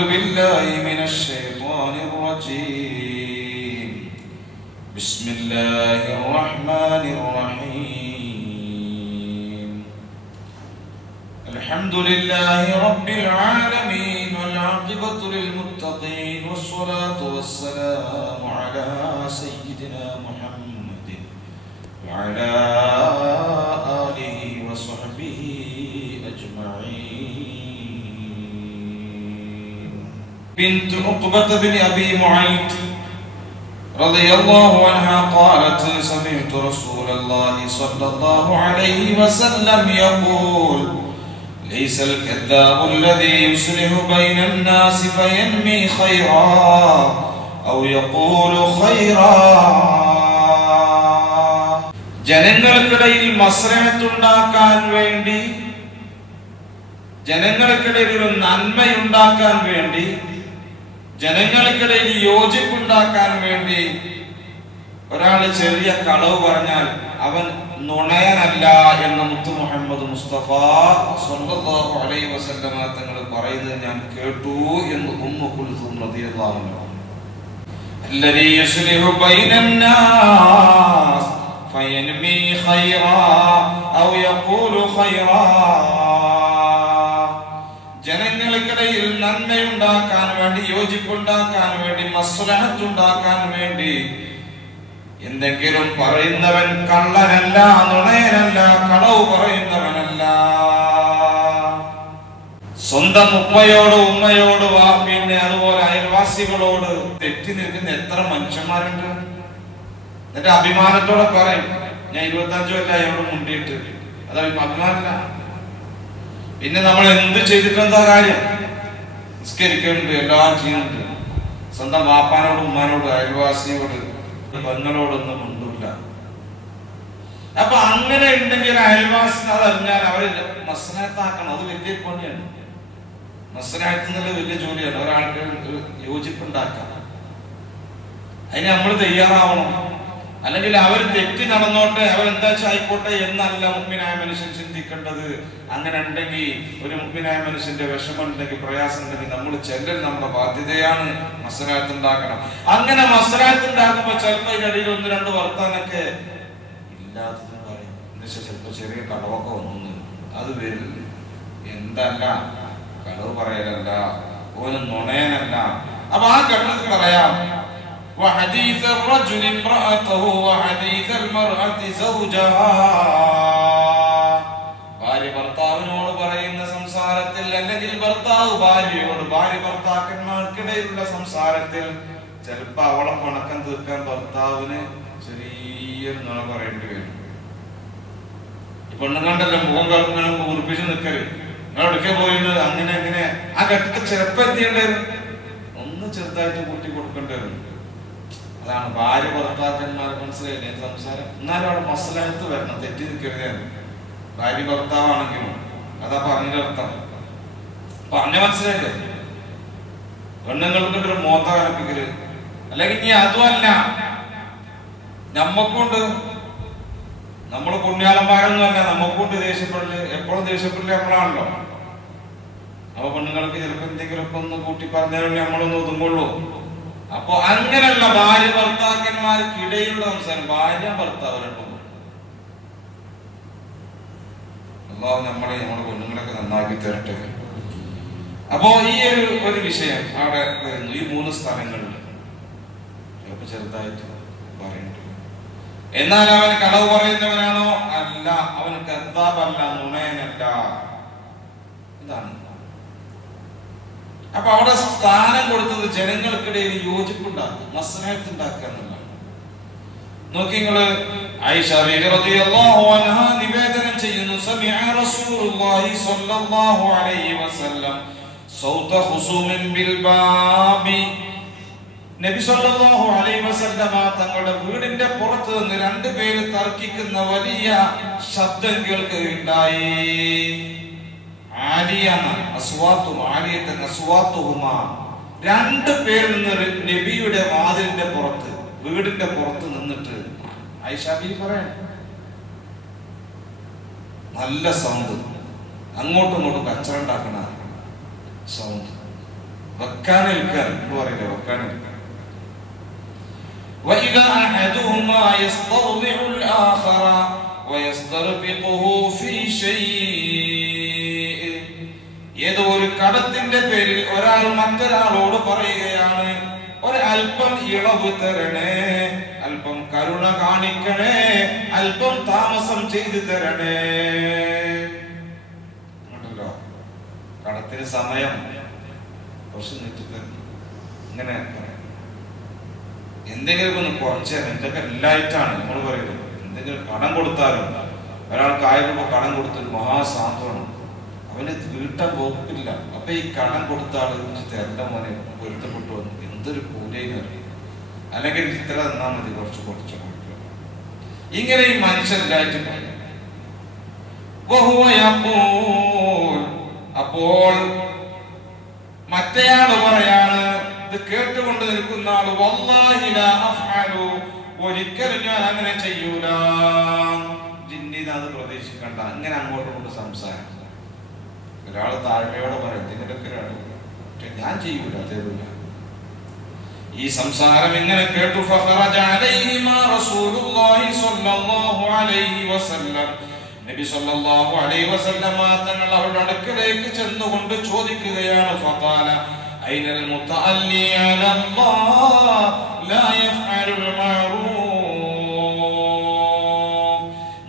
أعوذ بالله من الشيطان الرجيم بسم الله الرحمن الرحيم الحمد لله رب العالمين والعاقبة للمتقين والصلاة والسلام على سيدنا محمد وعلى آله وصحبه أجمعين. بنت عقبة بن أبي معيط رضي الله عنها قالت سمعت رسول الله صلى الله عليه وسلم يقول ليس الكذاب الذي يصلح بين الناس فينمي خيرا أو يقول خيرا. ജനങ്ങൾക്കിടയിൽ മസ്ലഹത്തുണ്ടാക്കാൻ വേണ്ടി, ജനങ്ങൾക്കിടയിൽ ഒരു നന്മയുണ്ടാക്കാൻ വേണ്ടി, ജനങ്ങൾക്കിടയിൽ യോജിപ്പുണ്ടാക്കാൻ വേണ്ടി ഒരാൾ ചെറിയ കളവ് പറഞ്ഞാൽ അവൻ നുണയനല്ല എന്ന് മുത്തു മുഹമ്മദ് മുസ്തഫ സ്വല്ലല്ലാഹു അലൈഹി വസല്ലമ തങ്ങൾ പറയുന്നത് ഞാൻ കേട്ടു എന്ന് ഉമ്മു കുൽസൂം റളിയല്ലാഹു അൻഹ. അല്ലദീ യുസ്ലിഹു ബൈനന്നാസ് ഫയൻമി ഖൈറാ ഔ യഖൂലു ഖൈറാ. ജനങ്ങൾക്കിടയിൽ നന്മയുണ്ടാക്കാൻ വേണ്ടി, യോജിപ്പുണ്ടാക്കാൻ വേണ്ടി, മസ്ലഹത്തുണ്ടാക്കാൻ വേണ്ടി എന്തെങ്കിലും പറയുന്നവൻ കള്ളനല്ല, നുണയനല്ല, കളവ് പറയുന്നവനല്ല. സ്വന്തം ഉപ്പയോട്, ഉമ്മയോട്, പിന്നെ അതുപോലെ അയൽവാസികളോട് തെറ്റി നിൽക്കുന്ന എത്ര മനുഷ്യന്മാരുണ്ട്. എന്നിട്ട് അഭിമാനത്തോടെ പറയും ഞാൻ 25 കൊല്ലമായി അവിടെ മുണ്ടിയിട്ട്. അത് അഭിമാനല്ല. പിന്നെ നമ്മൾ എന്ത് ചെയ്തിട്ടെന്താ കാര്യം? നിസ്കരിക്കുന്നുണ്ട്, എല്ലാം ചെയ്യുന്നുണ്ട്. സ്വന്തം വാപ്പാനോട്, ഉമ്മാനോട്, അയൽവാസിയോട്, പെങ്ങളോടൊന്നും ഉണ്ടില്ല. അപ്പൊ അങ്ങനെ ഉണ്ടെങ്കിൽ അയൽവാസിന് അതറിഞ്ഞാൽ അവര് മസ്ലഹത്താക്കണം. അത് വലിയ പണിയാണ്. മസ്ലഹത്ത് എന്നുള്ള വലിയ ജോലിയാണ്. ഒരാൾക്ക് യോജിപ്പുണ്ടാക്കാം. അതിന് നമ്മൾ തയ്യാറാവണം. അല്ലെങ്കിൽ അവർ തെറ്റി നടന്നോട്ടെ, അവരെന്താ ആയിക്കോട്ടെ എന്നല്ല മുഅ്മിനായ മനുഷ്യൻ ചിന്തിക്കേണ്ടത്. അങ്ങനെ ഉണ്ടെങ്കിൽ, ഒരു മുഅ്മിനായ മനുഷ്യന്റെ വിഷമം ഉണ്ടെങ്കിൽ, പ്രയാസം ഉണ്ടെങ്കിൽ നമ്മൾ ചെല്ലൽ നമ്മുടെ ബാധ്യതയാണ്. മസ്ലഹത്ത് ഉണ്ടാക്കണം. അങ്ങനെ മസ്ലഹത്ത് ഉണ്ടാക്കുമ്പോ ചിലപ്പോൾ ഇതിനിടയിൽ 1-2 വർത്താനൊക്കെ ഇല്ലാത്തത് പറയും. എന്നുവെച്ചാൽ ചിലപ്പോൾ ചെറിയ കളവൊക്കെ വന്നു, അത് വരില്ല. എന്തല്ല, കളവ് പറയലല്ല, ഓന് നുണയനല്ല. അപ്പൊ ആ ഘട്ടത്തിൽ പറയാം وحديث الرجل امرأته وحديث المرأة زوجها. ഭാര്യ ഭർത്താവിനോട് പറയുന്ന സംസാരത്തിൽ, അല്ലെങ്കിൽ ഭർത്താവ് ഭാര്യയോട്, ഭാര്യ ഭർത്താക്കന്മാർക്കിടയിലുള്ള സംസാരത്തിൽ ചിലപ്പോ അവളെ പണക്കം തീർക്കാൻ ഭർത്താവിന് ചെറിയൊരു നുണ പറയേണ്ടി വരും. ഈ പെണ്ണുങ്ങണ്ടല്ലോ മുഖം കളിങ്ങനെ ഉറപ്പിച്ച് നിൽക്കരുത്. നിങ്ങൾ എടുക്കാൻ പോയിരുന്നത് അങ്ങനെ അങ്ങനെ. ആ ഘട്ടത്തിൽ ചിലപ്പോ എത്തിയേണ്ടി വരും, ഒന്ന് ചെറുതായിട്ട് കൂട്ടി കൊടുക്കേണ്ടി വരും. അതാണ് ഭാര്യ ഭർത്താക്കന്മാർ. മനസ്സിലായില്ലേ സംസാരം? എന്നാലും അവിടെ മസ്ലഹത്ത് വരണം, തെറ്റി നിൽക്കരുത്. ഭാര്യ ഭർത്താവാണെങ്കിലും അതാ പറഞ്ഞിടർത്തം. പറഞ്ഞ മനസ്സിലായില്ലേ? പെണ്ണുങ്ങൾക്കൊരു മോത്ത കലപ്പിക്കല്. അല്ലെങ്കിൽ ഇനി അതുമല്ല, നമ്മക്കൊണ്ട്, നമ്മള് പുണ്യാളന്മാരൊന്നുമല്ല, നമ്മക്കൊണ്ട് ദേഷ്യപ്പെടല്. എപ്പോഴും ദേഷ്യപ്പെടല് നമ്മളാണല്ലോ. അപ്പൊ പെണ്ണുങ്ങൾക്ക് ചിലപ്പോ എന്തെങ്കിലുമൊക്കെ ഒന്ന് കൂട്ടി പറഞ്ഞാലും നമ്മളൊന്ന് ഒതുങ്ങുള്ളൂ. അപ്പൊ അങ്ങനെയുള്ള ഭാര്യ ഭർത്താക്കന്മാർക്കിടയിലുള്ള സംസാരം, ഭാര്യ ഭർത്താവ് രണ്ടും. അല്ലാഹു നമ്മളെ, നമ്മുടെ കുഞ്ഞുങ്ങളൊക്കെ നന്നാക്കി തരട്ടെ. അപ്പോ ഈ ഒരു വിഷയം അവിടെ വരുന്നു. ഈ 3 സ്ഥലങ്ങളിൽ ചിലപ്പോ ചെറുതായിട്ട് പറയേണ്ടി. എന്നാൽ അവൻ കളവ് പറയുന്നവനാണോ? അല്ല. അവൻ കദ്ദാബല്ല, നുണയനല്ല. ഇതാണ്. അപ്പൊ അവിടെ സ്ഥാനം കൊടുത്തത് ജനങ്ങൾക്കിടയിൽ യോജിപ്പുണ്ടാക്കുക, മസ്ലഹത്ത് ഉണ്ടാക്കുക എന്നുള്ളതാണ്. നോക്കി നിങ്ങള്, ആയിഷ റളിയല്ലാഹു അൻഹ നിവേദനം ചെയ്യുന്നു, സമിഅ റസൂലുള്ളാഹി സ്വല്ലല്ലാഹു അലൈഹി വസല്ലം സൗത ഖുസൂമിൻ ബിൽ ബാബി. നബി സ്വല്ലല്ലാഹു അലൈഹി വസല്ലമ തങ്ങളുടെ വീടിന്റെ പുറത്ത് നിന്ന് 2 പേര് തർക്കിക്കുന്ന വലിയ ശബ്ദം കേൾക്കുകയുണ്ടായി. രണ്ട് പേർ നബിയുടെ വാതിലിന്റെ പുറത്ത്, വീടിന്റെ പുറത്ത് നിന്നിട്ട് ആയിഷ ബീവി പറയാൻ നല്ല സൗണ്ട്, അങ്ങോട്ടും ഇങ്ങോട്ടും കച്ചറ ഉണ്ടാക്കണ സൗണ്ട്. വെക്കാനേൽക്കാൻ എന്ന് പറയില്ലേ, വെക്കാനേൽക്കാൻ. وإذا أحدهما يستوضع الآخر ويسترفقه في شيء. ഏതോ ഒരു കടത്തിന്റെ പേരിൽ ഒരാൾ മറ്റൊരാളോട് പറയുകയാണ്, ഒരൽപ്പം ഇളവ് തരണേ, അല്പം കരുണ കാണിക്കണേ, അല്പം താമസം ചെയ്തു തരണേ. കടത്തിന് സമയം കുറച്ച് നീട്ടി തരണം, ഇങ്ങനെ എന്തെങ്കിലും ഒന്ന് കുറച്ച് തരാം. ഇതൊക്കെ എല്ലായിട്ടാണ് നമ്മൾ പറയുന്നത്. എന്തെങ്കിലും കടം കൊടുത്താലും, ഒരാൾക്ക് 1000 രൂപ കടം കൊടുത്തൊരു മഹാസാന്ത്വനം, അവന് വീട്ടാൻ പോക്കില്ല. അപ്പൊ ഈ കടം കൊടുത്ത ആൾ തരണ്ട മോനെ പൊരുത്തപ്പെട്ടു വന്നു, എന്തൊരു കൂലിയെന്ന് അറിയാം, അല്ലെങ്കിൽ ഇത്ര തന്നാ മതി, കുറച്ച് കൊടുത്തു. ഇങ്ങനെ ഈ മനുഷ്യരിലായിട്ട് അപ്പോൾ മറ്റേയാള് പറയാണ്, ഇത് കേട്ടുകൊണ്ട് നിൽക്കുന്ന ആള്, വല്ലാഹി ലാ അഫ്അലു, ഒരിക്കലും ഞാൻ അങ്ങനെ ചെയ്യൂല. ജിന്നിനെ അത് പ്രതീക്ഷിക്കണ്ട, അങ്ങനെ അങ്ങോട്ടും കൊണ്ട് സംസാരിക്കും. ഒരാള് താഴ്മയോടെ പറയും, ഇതിനൊക്കെയാണ് ഞാൻ ചെയ്യൂല, തരൂല. ഈ സംസാരം ഇങ്ങനെ കേട്ടു. ഫഖറജ അലൈഹിമാ റസൂലുള്ളാഹി സ്വല്ലല്ലാഹു അലൈഹി വസല്ലം, നബി സല്ലല്ലാഹു അലൈഹി വസല്ലം തങ്ങൾ അവരുടെ അടുക്കലേക്ക് ചെന്നുകൊണ്ട് ചോദിക്കുകയാണ്, ഫഖാല ഐനൽ മുതഅല്ലി അലല്ലാഹ് ലാ യഫ്അലുൽ മഅറൂഫ്.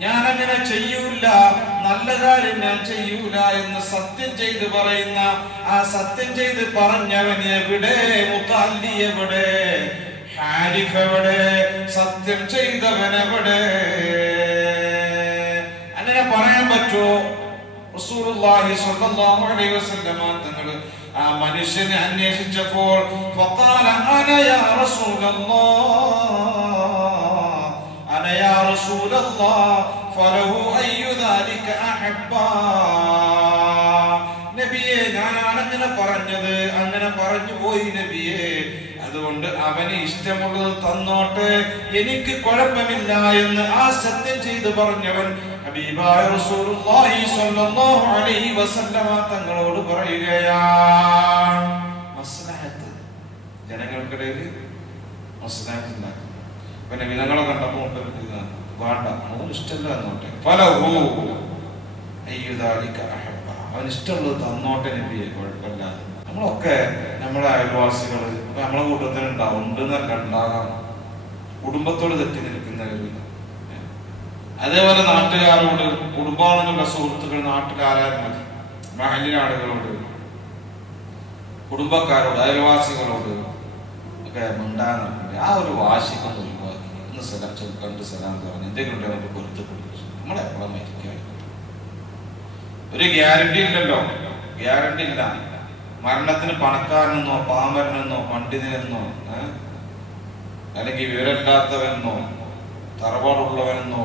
ഞാൻ അങ്ങനെ ചെയ്യൂല, നല്ല കാര്യം ഞാൻ ചെയ്യൂല എന്ന് സത്യം ചെയ്ത് പറയുന്ന ആ സത്യം ചെയ്ത് പറഞ്ഞവൻ എവിടെ? മുതഅല്ലി എവിടെ? ഹാരിഫ് എവിടെ? സത്യം ചെയ്തവൻ എവിടെ? അങ്ങനെ പറയാൻ പറ്റുമോ? റസൂലുള്ളാഹി സ്വല്ലല്ലാഹു അലൈഹി വസല്ലം തങ്ങൾ ആ മനുഷ്യനെ അന്വേഷിച്ചപ്പോൾ ഫഖാല അന യാ റസൂലല്ലാഹ്, അന യാ റസൂലല്ലാഹ് ഫലഹു അയ്യു ദാലിക അഹബ്ബ. നബിയേ, ഞാനാണ് അങ്ങനെ പറഞ്ഞത്, അങ്ങനെ പറഞ്ഞു പോയി നബിയേ, അതുകൊണ്ട് അവന് ഇഷ്ടമുള്ളത് തന്നോട്ടെ, എനിക്ക് കുഴപ്പമില്ല എന്ന് ആ സത്യം ചെയ്ത് പറഞ്ഞവൻ ഹബീബായ റസൂലുള്ളാഹി സ്വല്ലല്ലാഹു അലൈഹി വസല്ലം തങ്ങളോട് പറയുകയാണ്, മസ്ലഹത്ത് ജനങ്ങൾക്കിടയിൽ മസ്ലഹത്ത് ഉണ്ടാക്കും. പിന്നെ വിധങ്ങളെ കണ്ടപ്പോൾ വേണ്ട, അവന് ഇഷ്ടമല്ല എന്നോട്ടെ, ഫലഹു അയ്യു ദാലിക അഹബ്ബ, അവന് ഇഷ്ടമുള്ളത് തന്നോട്ടെ നബിയെ, കുഴപ്പമില്ല. നമ്മളൊക്കെ നമ്മുടെ അയൽവാസികൾ നമ്മളെ കൂട്ടത്തിൽ ഉണ്ടാവും, ഉണ്ടെന്നല്ല ഉണ്ടാകാം, കുടുംബത്തോട് തെറ്റി നിൽക്കുന്നവര്, അതേപോലെ നാട്ടുകാരോട്, കുടുംബാണെന്നുള്ള സുഹൃത്തുക്കൾ, നാട്ടുകാരായാലും മഹല്ലിലെ ആളുകളോട്, കുടുംബക്കാരോട്, അയൽവാസികളോട് ഒക്കെ മിണ്ടാൻ നടക്കില്ല. ആ ഒരു വാശിക്കൊന്നും ഒഴിവാക്കി ഒന്ന് സലാം കണ്ട് സലാം പറഞ്ഞു എന്തെങ്കിലും നമുക്ക് പൊരുത്തപ്പെടുത്തി നമ്മളെപ്പോഴും മരിക്കാൻ ഒരു ഗ്യാരണ്ടി ഇല്ലല്ലോ. ഗ്യാരണ്ടി ഇല്ല. മരണത്തിന് പണക്കാരനെന്നോ പാമരനെന്നോ പണ്ഡിതനെന്നോ അല്ലെങ്കിൽ വിവരമില്ലാത്തവനെന്നോ തറവാടുള്ളവനെന്നോ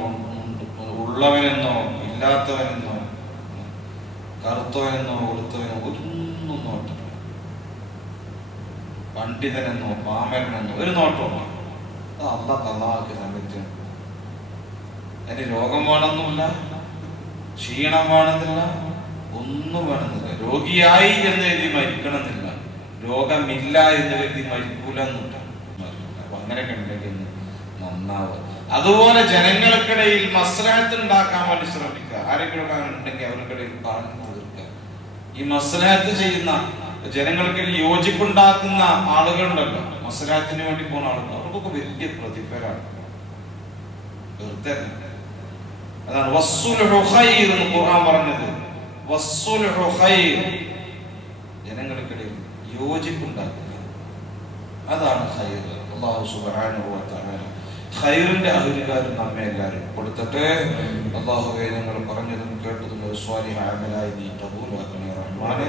ഉള്ളവനെന്നോ ഇല്ലാത്തവനെന്നോ കറുത്തവനെന്നോ കൊടുത്തവനോ ഒന്നും നോട്ടില്ല. പണ്ഡിതനെന്നോ പാമരനെന്നോ ഒരു നോട്ടമാണ്. അത് അള്ളാഹ് സമയത്ത് അതിന് രോഗം വേണമെന്നില്ല, ക്ഷീണം വേണമെന്നില്ല, ഒന്നും വേണമെന്നില്ല. രോഗിയായി എന്ന് കരുതി മരിക്കണമെന്നില്ല, രോഗമില്ല എന്ന് കരുതി മരിക്കൂല എന്നില്ല. അപ്പൊ അങ്ങനെയൊക്കെ ഉണ്ടെങ്കിൽ നന്നാവുക. അതുപോലെ ജനങ്ങൾക്കിടയിൽ മസ്ലഹത്ത് ഉണ്ടാക്കാൻ വേണ്ടി ശ്രമിക്കുക. ആരെങ്കിലും ഉണ്ടെങ്കിൽ അവർക്കിടയിൽ പറഞ്ഞു തീർക്കുക. ഈ മസ്ലഹത്ത് ചെയ്യുന്ന ജനങ്ങൾക്കിടയിൽ യോജിപ്പുണ്ടാക്കുന്ന ആളുകളുണ്ടല്ലോ, മസ്ലഹത്തിന് വേണ്ടി പോകുന്ന ആളുകൾ, അവർക്കൊക്കെ വലിയ പ്രതിഫലമാണ്. വെറുതെ അതാണ് വസ്സുൽഹു ഖൈർ എന്ന് ഖുർആൻ പറഞ്ഞത്. വസ്സുൽഹു ഖൈർ, ജനങ്ങൾക്കിടയിൽ യോജിപ്പുണ്ടാക്കുക, അതാണ് ഖൈർ. അല്ലാഹു സുബ്ഹാനഹു വ തആല ഖൈറിന്റെ അഹ്ലുകാരും നമ്മെ എല്ലാവരും കൊടുത്തിട്ട് അല്ലാഹുവേ ഞങ്ങൾ പറഞ്ഞതും കേട്ടതും ഒരു സ്വാലിഹ് അമലായി നീ ഖബൂലാക്കണേ റഹ്മാനേ.